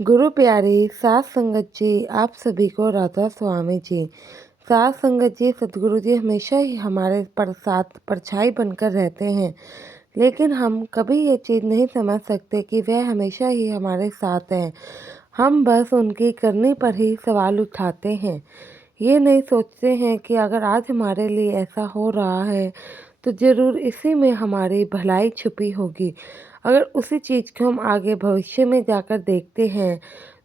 गुरु प्यारी सात संगत जी, आप सभी को राधा स्वामी जी। सात संगत जी, सतगुरु जी हमेशा ही हमारे साथ परछाई बनकर रहते हैं, लेकिन हम कभी ये चीज़ नहीं समझ सकते कि वह हमेशा ही हमारे साथ हैं। हम बस उनकी करनी पर ही सवाल उठाते हैं। ये नहीं सोचते हैं कि अगर आज हमारे लिए ऐसा हो रहा है तो ज़रूर इसी में हमारी भलाई छुपी होगी। अगर उसी चीज़ को हम आगे भविष्य में जाकर देखते हैं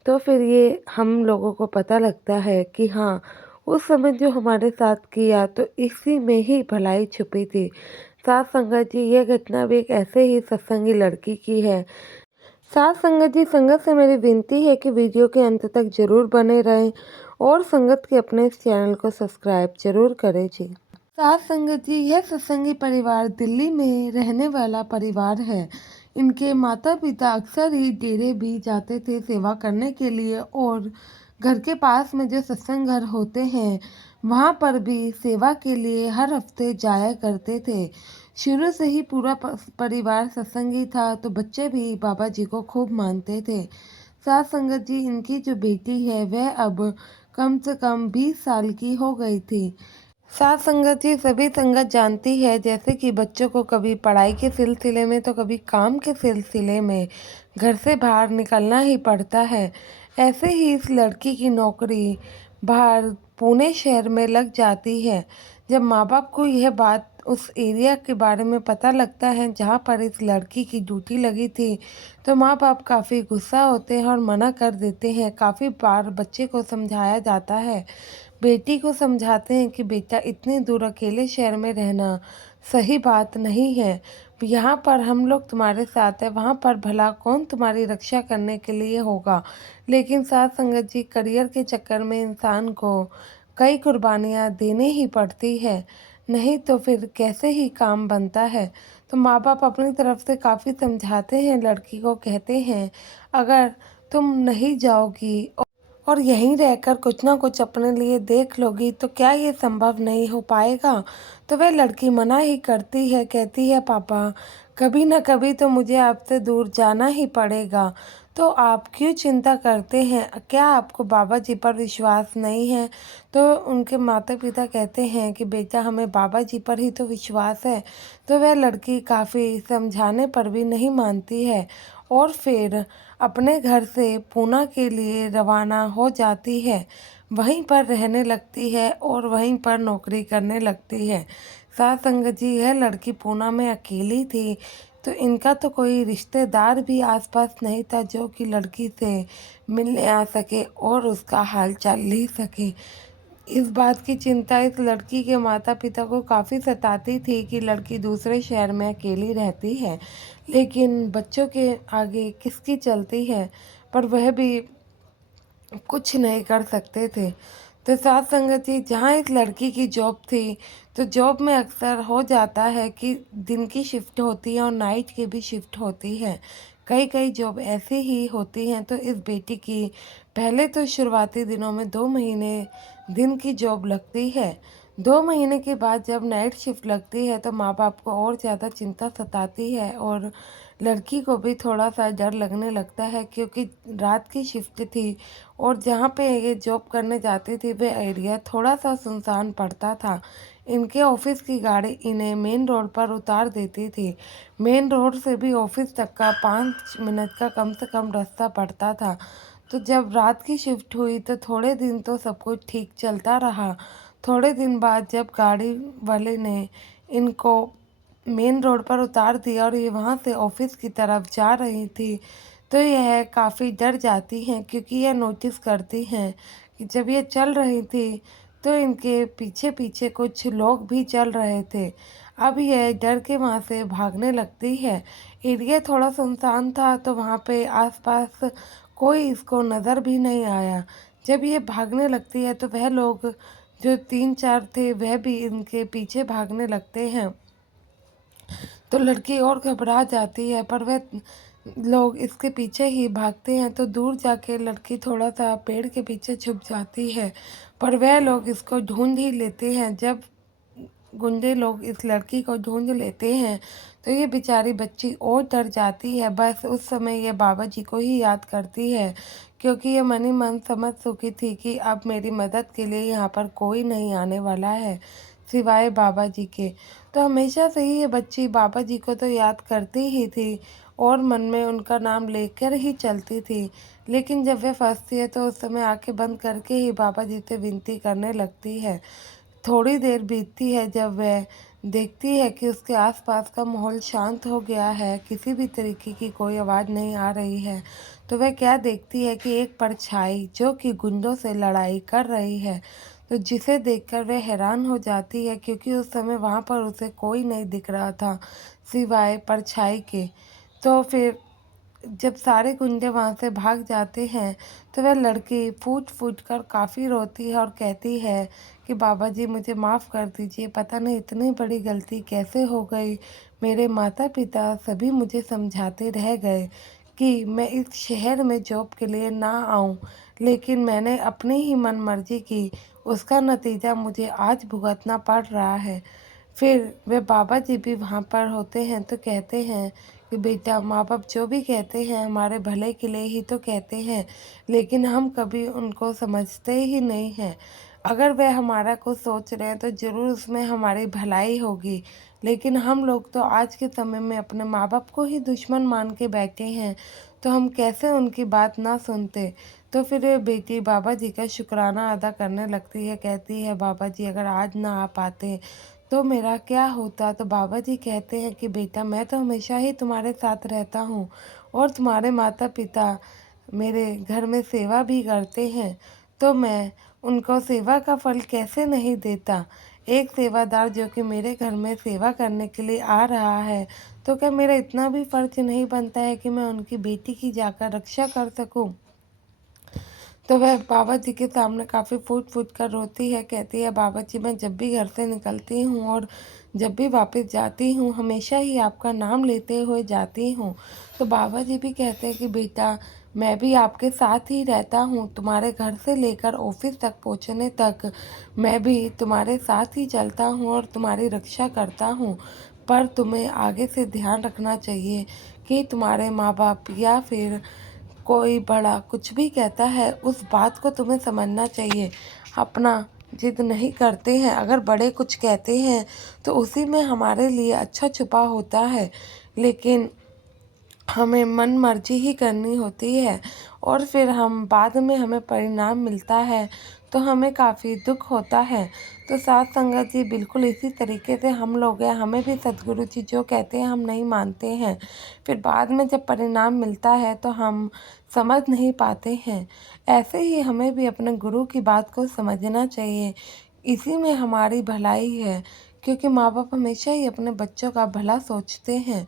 तो फिर ये हम लोगों को पता लगता है कि हाँ, उस समय जो हमारे साथ किया तो इसी में ही भलाई छुपी थी। साथ संगत जी, ये घटना भी एक ऐसे ही सत्संगी लड़की की है। साथ संगत जी, संगत से मेरी विनती है कि वीडियो के अंत तक ज़रूर बने रहें और संगत के अपने इस चैनल को सब्सक्राइब ज़रूर करें जी। साथ संगत जी, यह सत्संगी परिवार दिल्ली में रहने वाला परिवार है। इनके माता पिता अक्सर ही डेरे भी जाते थे सेवा करने के लिए और घर के पास में जो सत्संग घर होते हैं वहाँ पर भी सेवा के लिए हर हफ्ते जाया करते थे। शुरू से ही पूरा परिवार सत्संगी था तो बच्चे भी बाबा जी को खूब मानते थे। साथ संगत जी, इनकी जो बेटी है वह अब कम से कम 20 साल की हो गई थी। साथ संगत जी, सभी संगत जानती है जैसे कि बच्चों को कभी पढ़ाई के सिलसिले में तो कभी काम के सिलसिले में घर से बाहर निकलना ही पड़ता है। ऐसे ही इस लड़की की नौकरी बाहर पुणे शहर में लग जाती है। जब माँ बाप को यह बात उस एरिया के बारे में पता लगता है जहाँ पर इस लड़की की ड्यूटी लगी थी तो माँ बाप काफ़ी गुस्सा होते हैं और मना कर देते हैं। काफ़ी बार बच्चे को समझाया जाता है, बेटी को समझाते हैं कि बेटा इतनी दूर अकेले शहर में रहना सही बात नहीं है। यहाँ पर हम लोग तुम्हारे साथ हैं, वहाँ पर भला कौन तुम्हारी रक्षा करने के लिए होगा। लेकिन साथ संगत जी, करियर के चक्कर में इंसान को कई कुर्बानियाँ देने ही पड़ती है, नहीं तो फिर कैसे ही काम बनता है। तो माँ बाप अपनी तरफ से काफ़ी समझाते हैं, लड़की को कहते हैं अगर तुम नहीं जाओगी और यहीं रहकर कुछ ना कुछ अपने लिए देख लोगी तो क्या ये संभव नहीं हो पाएगा। तो वह लड़की मना ही करती है, कहती है पापा कभी ना कभी तो मुझे आपसे दूर जाना ही पड़ेगा, तो आप क्यों चिंता करते हैं, क्या आपको बाबा जी पर विश्वास नहीं है। तो उनके माता पिता कहते हैं कि बेटा हमें बाबा जी पर ही तो विश्वास है। तो वह लड़की काफ़ी समझाने पर भी नहीं मानती है और फिर अपने घर से पूना के लिए रवाना हो जाती है। वहीं पर रहने लगती है और वहीं पर नौकरी करने लगती है। साथ संगत जी, यह लड़की पूना में अकेली थी तो इनका तो कोई रिश्तेदार भी आसपास नहीं था जो कि लड़की से मिलने आ सके और उसका हाल चाल ले सके। इस बात की चिंता इस लड़की के माता पिता को काफ़ी सताती थी कि लड़की दूसरे शहर में अकेली रहती है, लेकिन बच्चों के आगे किसकी चलती है, पर वह भी कुछ नहीं कर सकते थे। तो साथ संगत जी, जहाँ इस लड़की की जॉब थी तो जॉब में अक्सर हो जाता है कि दिन की शिफ्ट होती है और नाइट की भी शिफ्ट होती है। कई कई जॉब ऐसी ही होती हैं। तो इस बेटी की पहले तो शुरुआती दिनों में 2 महीने दिन की जॉब लगती है। 2 महीने के बाद जब नाइट शिफ्ट लगती है तो माँ बाप को और ज़्यादा चिंता सताती है और लड़की को भी थोड़ा सा डर लगने लगता है क्योंकि रात की शिफ्ट थी और जहाँ पे ये जॉब करने जाती थी वह एरिया थोड़ा सा सुनसान पड़ता था। इनके ऑफिस की गाड़ी इन्हें मेन रोड पर उतार देती थी। मेन रोड से भी ऑफिस तक का 5 मिनट का कम से कम रास्ता पड़ता था। तो जब रात की शिफ्ट हुई तो थोड़े दिन तो सब कुछ ठीक चलता रहा। थोड़े दिन बाद जब गाड़ी वाले ने इनको मेन रोड पर उतार दिया और ये वहाँ से ऑफिस की तरफ जा रही थी तो यह काफ़ी डर जाती हैं क्योंकि यह नोटिस करती हैं कि जब ये चल रही थी तो इनके पीछे पीछे कुछ लोग भी चल रहे थे। अब यह डर के वहाँ से भागने लगती है। एरिया थोड़ा सुनसान था तो वहाँ पे आसपास कोई इसको नज़र भी नहीं आया। जब ये भागने लगती है तो वह लोग जो 3-4 थे वह भी इनके पीछे भागने लगते हैं। तो लड़की और घबरा जाती है पर वह लोग इसके पीछे ही भागते हैं तो दूर जाके लड़की थोड़ा सा पेड़ के पीछे छुप जाती है पर वह लोग इसको ढूंढ ही लेते हैं। जब गुंडे लोग इस लड़की को ढूंढ लेते हैं तो ये बेचारी बच्ची और डर जाती है। बस उस समय ये बाबा जी को ही याद करती है, क्योंकि ये मन ही मन समझ चुकी थी कि अब मेरी मदद के लिए यहाँ पर कोई नहीं आने वाला है सिवाय बाबा जी के। तो हमेशा से ही ये बच्ची बाबा जी को तो याद करती ही थी और मन में उनका नाम लेकर ही चलती थी। लेकिन जब वह फंसती है तो उस समय आंखें बंद करके ही बाबा जी से विनती करने लगती है। थोड़ी देर बीतती है जब वह देखती है कि उसके आसपास का माहौल शांत हो गया है, किसी भी तरीके की कोई आवाज़ नहीं आ रही है। तो वह क्या देखती है कि एक परछाई जो कि गुंडों से लड़ाई कर रही है। तो जिसे देखकर वह हैरान हो जाती है, क्योंकि उस समय वहाँ पर उसे कोई नहीं दिख रहा था सिवाय परछाई के। तो फिर जब सारे गुंडे वहाँ से भाग जाते हैं तो वह लड़की फूट फूट कर काफ़ी रोती है और कहती है कि बाबा जी मुझे माफ़ कर दीजिए, पता नहीं इतनी बड़ी गलती कैसे हो गई। मेरे माता पिता सभी मुझे समझाते रह गए कि मैं इस शहर में जॉब के लिए ना आऊँ, लेकिन मैंने अपनी ही मन मर्जी की, उसका नतीजा मुझे आज भुगतना पड़ रहा है। फिर वे बाबा जी भी वहाँ पर होते हैं तो कहते हैं कि बेटा, माँ बाप जो भी कहते हैं हमारे भले के लिए ही तो कहते हैं, लेकिन हम कभी उनको समझते ही नहीं हैं। अगर वह हमारा कुछ सोच रहे हैं तो ज़रूर उसमें हमारी भलाई होगी, लेकिन हम लोग तो आज के समय में अपने माँ बाप को ही दुश्मन मान के बैठे हैं, तो हम कैसे उनकी बात ना सुनते। तो फिर ये बेटी बाबा जी का शुक्राना अदा करने लगती है, कहती है बाबा जी अगर आज ना आ पाते तो मेरा क्या होता। तो बाबा जी कहते हैं कि बेटा, मैं तो हमेशा ही तुम्हारे साथ रहता हूँ और तुम्हारे माता पिता मेरे घर में सेवा भी करते हैं, तो मैं उनको सेवा का फल कैसे नहीं देता। एक सेवादार जो कि मेरे घर में सेवा करने के लिए आ रहा है, तो क्या मेरा इतना भी फर्ज नहीं बनता है कि मैं उनकी बेटी की जाकर रक्षा कर सकूं। तो वह बाबा जी के सामने काफ़ी फूट-फूट कर रोती है, कहती है बाबा जी मैं जब भी घर से निकलती हूँ और जब भी वापस जाती हूँ हमेशा ही आपका नाम लेते हुए जाती हूँ। तो बाबा जी भी कहते हैं कि बेटा, मैं भी आपके साथ ही रहता हूँ, तुम्हारे घर से लेकर ऑफिस तक पहुँचने तक मैं भी तुम्हारे साथ ही चलता हूँ और तुम्हारी रक्षा करता हूँ। पर तुम्हें आगे से ध्यान रखना चाहिए कि तुम्हारे माँ बाप या फिर कोई बड़ा कुछ भी कहता है उस बात को तुम्हें समझना चाहिए, अपना जिद नहीं करते हैं। अगर बड़े कुछ कहते हैं तो उसी में हमारे लिए अच्छा छुपा होता है, लेकिन हमें मन मर्जी ही करनी होती है और फिर हम बाद में हमें परिणाम मिलता है तो हमें काफ़ी दुख होता है। तो साथ संगत जी बिल्कुल इसी तरीके से हम लोग हैं, हमें भी सदगुरु जी जो कहते हैं हम नहीं मानते हैं, फिर बाद में जब परिणाम मिलता है तो हम समझ नहीं पाते हैं। ऐसे ही हमें भी अपने गुरु की बात को समझना चाहिए, इसी में हमारी भलाई है, क्योंकि माँ बाप हमेशा ही अपने बच्चों का भला सोचते हैं।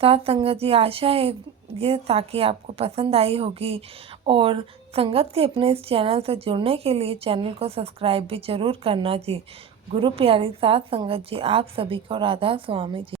साथ संगत जी, आशा है ये ताकि आपको पसंद आई होगी और संगत के अपने इस चैनल से जुड़ने के लिए चैनल को सब्सक्राइब भी ज़रूर करना जी। गुरु प्यारी साथ संगत जी, आप सभी को राधा स्वामी जी।